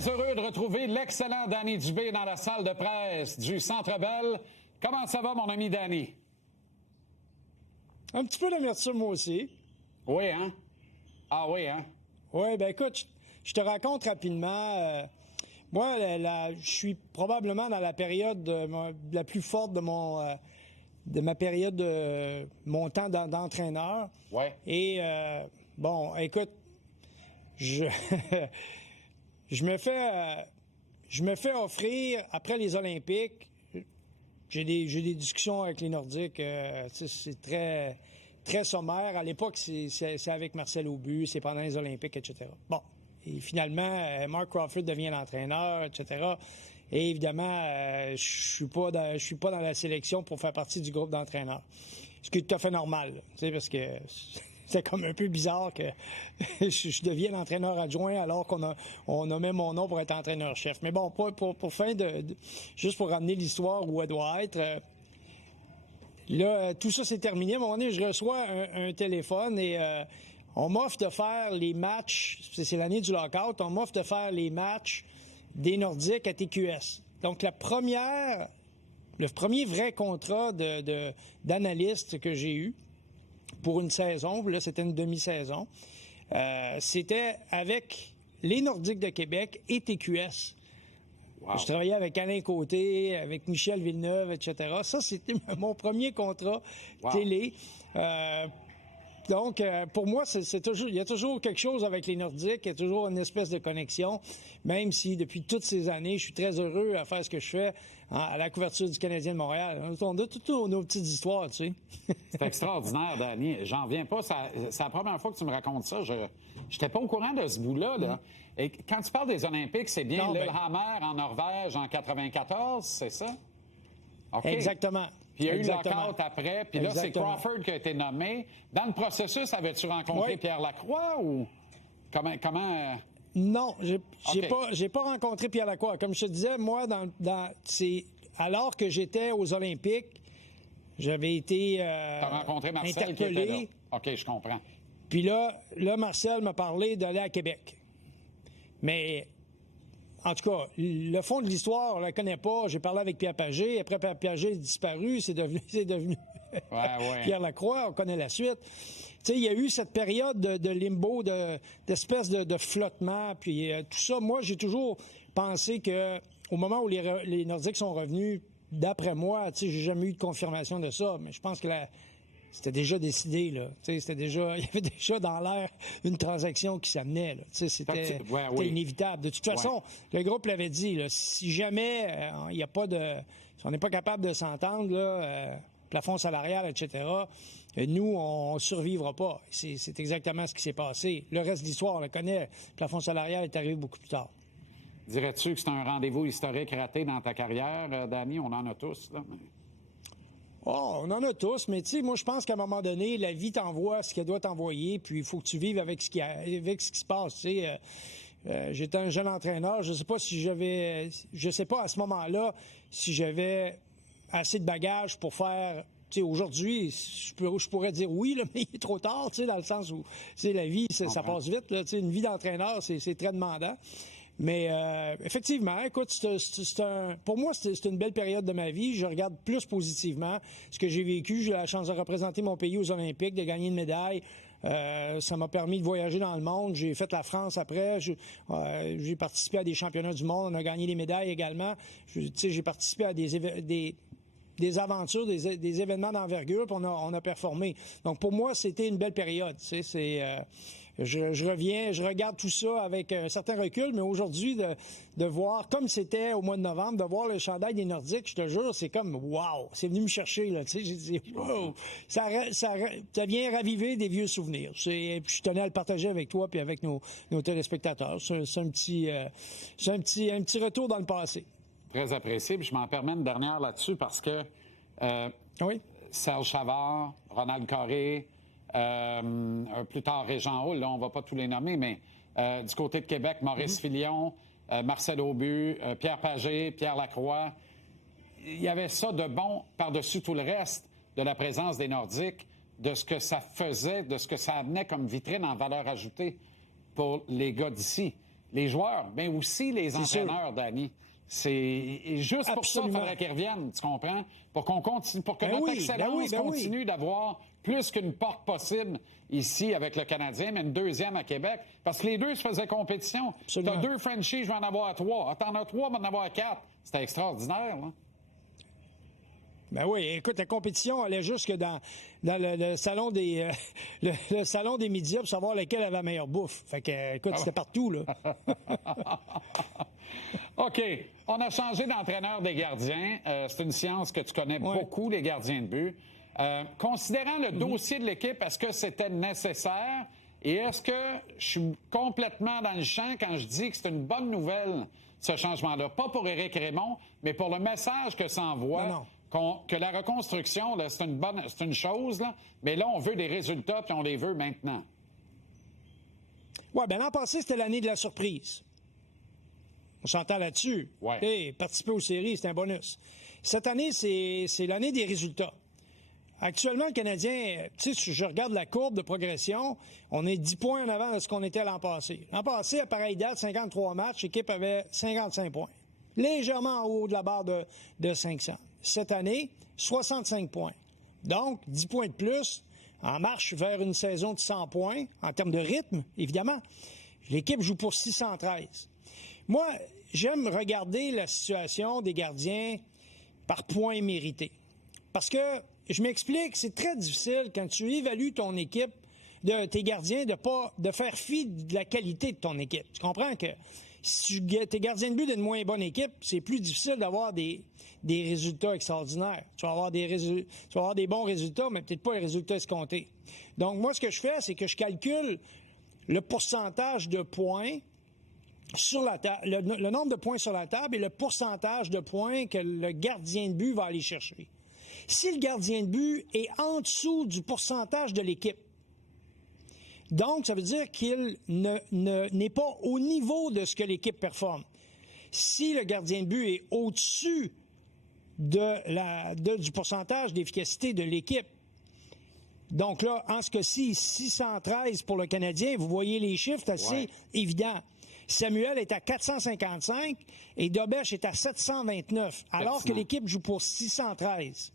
Très heureux de retrouver l'excellent Danny Dubé dans la salle de presse du Centre Bell. Comment ça va, mon ami Danny? Un petit peu d'amertume, moi aussi. Oui, hein? Ah oui, hein? Oui, ben écoute, je te raconte rapidement. Moi, je suis probablement dans la période la plus forte de ma période de mon temps d'entraîneur. Ouais. Et bon, écoute, je je me fais offrir après les Olympiques. J'ai des discussions avec les Nordiques. C'est très très sommaire. À l'époque, c'est avec Marcel Aubu, c'est pendant les Olympiques, etc. Bon. Et finalement, Mark Crawford devient l'entraîneur, etc. Et évidemment, je suis pas dans la sélection pour faire partie du groupe d'entraîneurs. Ce qui est tout à fait normal, tu sais, parce que c'est comme un peu bizarre que je devienne entraîneur adjoint alors qu'on nommait mon nom pour être entraîneur-chef. Mais bon, pour fin juste pour ramener l'histoire où elle doit être. Là, tout ça c'est terminé. À un moment donné, je reçois un téléphone et on m'offre de faire les matchs, c'est l'année du lockout, on m'offre de faire les matchs des Nordiques à TQS. Donc, le premier vrai contrat d'analyste que j'ai eu pour une saison, là, c'était une demi-saison, c'était avec les Nordiques de Québec et TQS. Wow. Je travaillais avec Alain Côté, avec Michel Villeneuve, etc. Ça, c'était mon premier contrat télé. Donc, pour moi, il y a toujours quelque chose avec les Nordiques, il y a toujours une espèce de connexion, même si depuis toutes ces années, je suis très heureux à faire ce que je fais à la couverture du Canadien de Montréal. On a toutes nos petites histoires, tu sais. C'est extraordinaire, Danny. J'en viens pas. C'est la première fois que tu me racontes ça. Je n'étais pas au courant de ce bout-là. Là. Et quand tu parles des Olympiques, c'est bien Lillehammer en Norvège en 94, c'est ça? Okay. Exactement. Puis il y a eu le lockout après, puis là, c'est Crawford qui a été nommé. Dans le processus, avais-tu rencontré Pierre Lacroix ou comment Non, j'ai pas rencontré Pierre Lacroix. Comme je te disais, moi, alors que j'étais aux Olympiques, j'avais été T'as rencontré Marcel interpellé. Qui était là. OK, je comprends. Puis là, Marcel m'a parlé d'aller à Québec. Mais en tout cas, le fond de l'histoire, on la connaît pas. J'ai parlé avec Pierre Pagé. Après, Pierre Pagé est disparu. C'est devenu Pierre Lacroix. On connaît la suite. Tu sais, il y a eu cette période de limbo, d'espèce de flottement. Puis tout ça, moi, j'ai toujours pensé que au moment où les Nordiques sont revenus, d'après moi, tu sais, j'ai jamais eu de confirmation de ça. Mais je pense que c'était déjà décidé, là. Tu sais, il y avait déjà dans l'air une transaction qui s'amenait, là. Tu sais, c'était inévitable. De toute façon, le groupe l'avait dit, là. Si jamais si on n'est pas capable de s'entendre, là, plafond salarial, etc., nous, on survivra pas. C'est exactement ce qui s'est passé. Le reste de l'histoire, on le connaît. Le plafond salarial est arrivé beaucoup plus tard. Dirais-tu que c'est un rendez-vous historique raté dans ta carrière, Danny? On en a tous, là. Oh, on en a tous, mais tu sais, moi, je pense qu'à un moment donné, la vie t'envoie ce qu'elle doit t'envoyer, puis il faut que tu vives avec ce qui se passe, tu sais. J'étais un jeune entraîneur, je sais pas à ce moment-là si j'avais assez de bagages pour faire, tu sais, aujourd'hui, je pourrais dire oui, là, mais il est trop tard, tu sais, dans le sens où, tu sais, la vie, ça passe vite, là, tu sais, une vie d'entraîneur, c'est très demandant. Mais effectivement, écoute, pour moi, c'est une belle période de ma vie. Je regarde plus positivement ce que j'ai vécu. J'ai eu la chance de représenter mon pays aux Olympiques, de gagner une médaille. Ça m'a permis de voyager dans le monde. J'ai fait la France après. J'ai participé à des championnats du monde. On a gagné des médailles également. J'ai participé à des aventures, des événements d'envergure, puis on a performé. Donc, pour moi, c'était une belle période. Tu sais, je regarde tout ça avec un certain recul, mais aujourd'hui, de voir, comme c'était au mois de novembre, de voir le chandail des Nordiques, je te jure, c'est comme, wow! C'est venu me chercher, là, tu sais, j'ai dit, wow! Ça vient raviver des vieux souvenirs. Puis je tenais à le partager avec toi puis avec nos téléspectateurs. C'est un petit retour dans le passé. Très apprécié. Puis je m'en permets une dernière là-dessus parce que Serge Chavard, Ronald Coré, plus tard Régent Hall, là, on va pas tous les nommer, mais du côté de Québec, Maurice Filion, Marcel Aubu, Pierre Pagé, Pierre Lacroix. Il y avait ça de bon par-dessus tout le reste de la présence des Nordiques, de ce que ça faisait, de ce que ça amenait comme vitrine en valeur ajoutée pour les gars d'ici. les joueurs, mais aussi les entraîneurs, Danny. C'est juste pour ça qu'il faudrait qu'ils reviennent, tu comprends? Pour qu'on continue, pour que notre excellence continue d'avoir plus qu'une porte possible ici avec le Canadien, mais une deuxième à Québec. Parce que les deux se faisaient compétition. Tu as 2 Frenchies, je vais en avoir 3. Ah, t'en as 3, je vais en avoir 4. C'était extraordinaire, là. Ben oui, écoute, la compétition allait jusque dans le salon des le salon des médias pour savoir lequel avait la meilleure bouffe. Fait que, écoute, c'était partout, là. OK. On a changé d'entraîneur des gardiens. C'est une science que tu connais beaucoup, les gardiens de but. Considérant le dossier de l'équipe, est-ce que c'était nécessaire? Et est-ce que je suis complètement dans le champ quand je dis que c'est une bonne nouvelle, ce changement-là? Pas pour Éric Raymond, mais pour le message que ça envoie. Non. Que la reconstruction, là, c'est une chose, là, mais là, on veut des résultats, puis on les veut maintenant. Oui, bien l'an passé, c'était l'année de la surprise. On s'entend là-dessus. Ouais. Hey, participer aux séries, c'est un bonus. Cette année, c'est l'année des résultats. Actuellement, le Canadien, tu sais, si je regarde la courbe de progression, on est 10 points en avant de ce qu'on était l'an passé. L'an passé, à pareille date, 53 matchs, l'équipe avait 55 points. Légèrement en haut de la barre de 500. Cette année, 65 points. Donc, 10 points de plus en marche vers une saison de 100 points, en termes de rythme, évidemment. L'équipe joue pour 613. Moi, j'aime regarder la situation des gardiens par points mérités. Parce que, je m'explique, c'est très difficile quand tu évalues ton équipe, de tes gardiens, de faire fi de la qualité de ton équipe. Tu comprends que si t'es gardien de but d'une moins bonne équipe, c'est plus difficile d'avoir des résultats extraordinaires. Tu vas avoir des bons résultats, mais peut-être pas les résultats escomptés. Donc, moi, ce que je fais, c'est que je calcule le pourcentage de points sur la table, le nombre de points sur la table et le pourcentage de points que le gardien de but va aller chercher. Si le gardien de but est en dessous du pourcentage de l'équipe, donc, ça veut dire qu'il n'est pas au niveau de ce que l'équipe performe. Si le gardien de but est au-dessus du pourcentage d'efficacité de l'équipe, donc là, en ce cas-ci, 613 pour le Canadien, vous voyez les chiffres, c'est assez évident. Samuel est à 455 et Dobech est à 729, alors que l'équipe joue pour 613.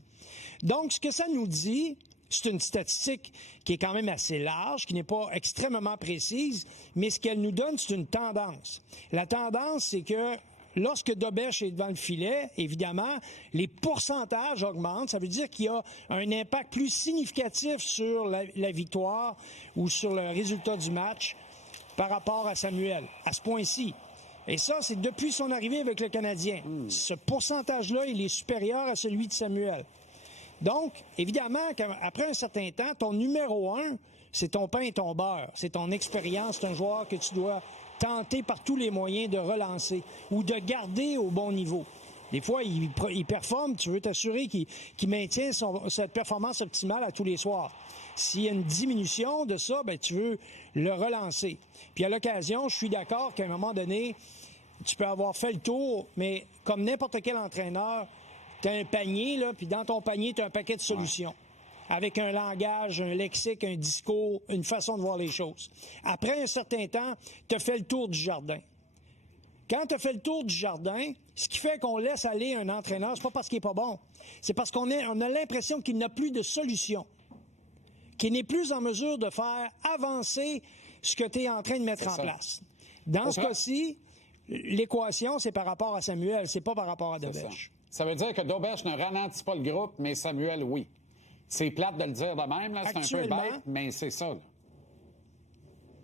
Donc, ce que ça nous dit, c'est une statistique qui est quand même assez large, qui n'est pas extrêmement précise, mais ce qu'elle nous donne, c'est une tendance. La tendance, c'est que lorsque Dobech est devant le filet, évidemment, les pourcentages augmentent. Ça veut dire qu'il y a un impact plus significatif sur la victoire ou sur le résultat du match par rapport à Samuel, à ce point-ci. Et ça, c'est depuis son arrivée avec le Canadien. Ce pourcentage-là, il est supérieur à celui de Samuel. Donc, évidemment, après un certain temps, ton numéro 1, c'est ton pain et ton beurre. C'est ton expérience. C'est un joueur que tu dois tenter par tous les moyens de relancer ou de garder au bon niveau. Des fois, il performe, tu veux t'assurer qu'il maintient cette performance optimale à tous les soirs. S'il y a une diminution de ça, ben, tu veux le relancer. Puis à l'occasion, je suis d'accord qu'à un moment donné, tu peux avoir fait le tour, mais comme n'importe quel entraîneur, tu as un panier, là, puis dans ton panier, tu as un paquet de solutions. Avec un langage, un lexique, un discours, une façon de voir les choses. Après un certain temps, tu as fait le tour du jardin. Quand tu as fait le tour du jardin, ce qui fait qu'on laisse aller un entraîneur, c'est pas parce qu'il est pas bon. C'est parce qu'on a l'impression qu'il n'a plus de solution. Qu'il n'est plus en mesure de faire avancer ce que tu es en train de mettre en place. Dans ce cas-ci, l'équation, c'est par rapport à Samuel, c'est pas par rapport à Dobech. Ça veut dire que Dobech ne ralentit pas le groupe, mais Samuel, oui. C'est plate de le dire de même, là. C'est un peu bête, mais c'est ça, là.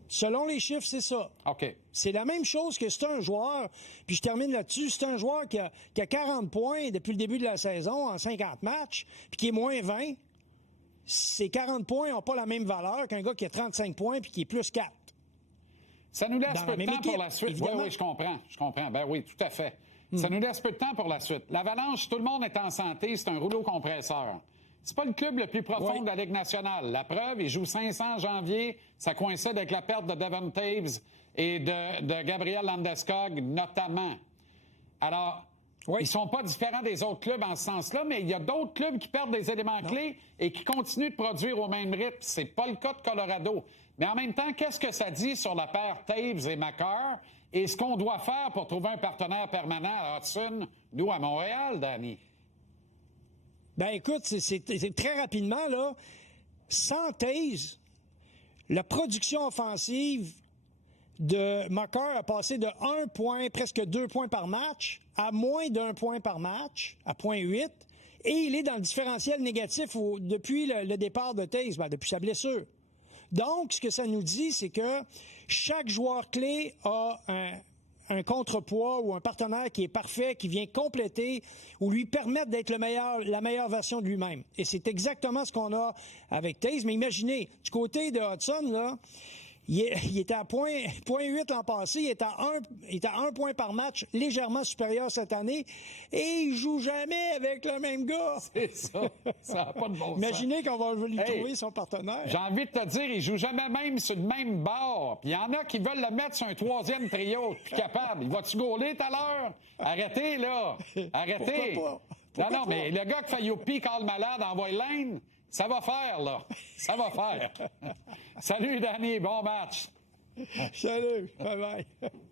Selon les chiffres, c'est ça. OK. C'est la même chose que c'est un joueur, puis je termine là-dessus, c'est un joueur qui a 40 points depuis le début de la saison en 50 matchs, puis qui est moins 20. Ces 40 points n'ont pas la même valeur qu'un gars qui a 35 points puis qui est plus 4. Ça nous laisse peu de temps pour la suite. Oui, je comprends. Ben oui, tout à fait. Ça nous laisse peu de temps pour la suite. L'Avalanche, tout le monde est en santé, c'est un rouleau compresseur. C'est pas le club le plus profond de la Ligue nationale. La preuve, ils jouent 500 en janvier. Ça coïncide avec la perte de Devon Taves et de Gabriel Landeskog, notamment. Alors, ils sont pas différents des autres clubs en ce sens-là, mais il y a d'autres clubs qui perdent des éléments clés et qui continuent de produire au même rythme. C'est pas le cas de Colorado. Mais en même temps, qu'est-ce que ça dit sur la paire Taves et Makar? et ce qu'on doit faire pour trouver un partenaire permanent à Hudson, nous, à Montréal, Danny? Ben écoute, c'est très rapidement, là, sans Taze, la production offensive de Makar a passé de 1 point, presque 2 points par match, à moins d'1 point par match, à 0.8, et il est dans le différentiel négatif depuis le départ de Taze, depuis sa blessure. Donc, ce que ça nous dit, c'est que chaque joueur clé a un contrepoids ou un partenaire qui est parfait, qui vient compléter ou lui permettre d'être la meilleure version de lui-même. Et c'est exactement ce qu'on a avec Taze. Mais imaginez, du côté de Hudson, là, il était à 0.8 l'an passé, il est à 1 point par match, légèrement supérieur cette année, et il joue jamais avec le même gars. C'est ça. Ça n'a pas de bon sens. Imaginez qu'on va lui trouver son partenaire. J'ai envie de te dire, il joue jamais même sur le même bord. Puis il y en a qui veulent le mettre sur un 3e trio. Plus capable. Il va-tu gauler tout à l'heure? Arrêtez, là. Arrêtez. Pourquoi non, mais le gars qui fait youpi, call malade, envoie l'Inde. Ça va faire, là. Ça va faire. Salut, Danny. Bon match. Salut. Bye-bye.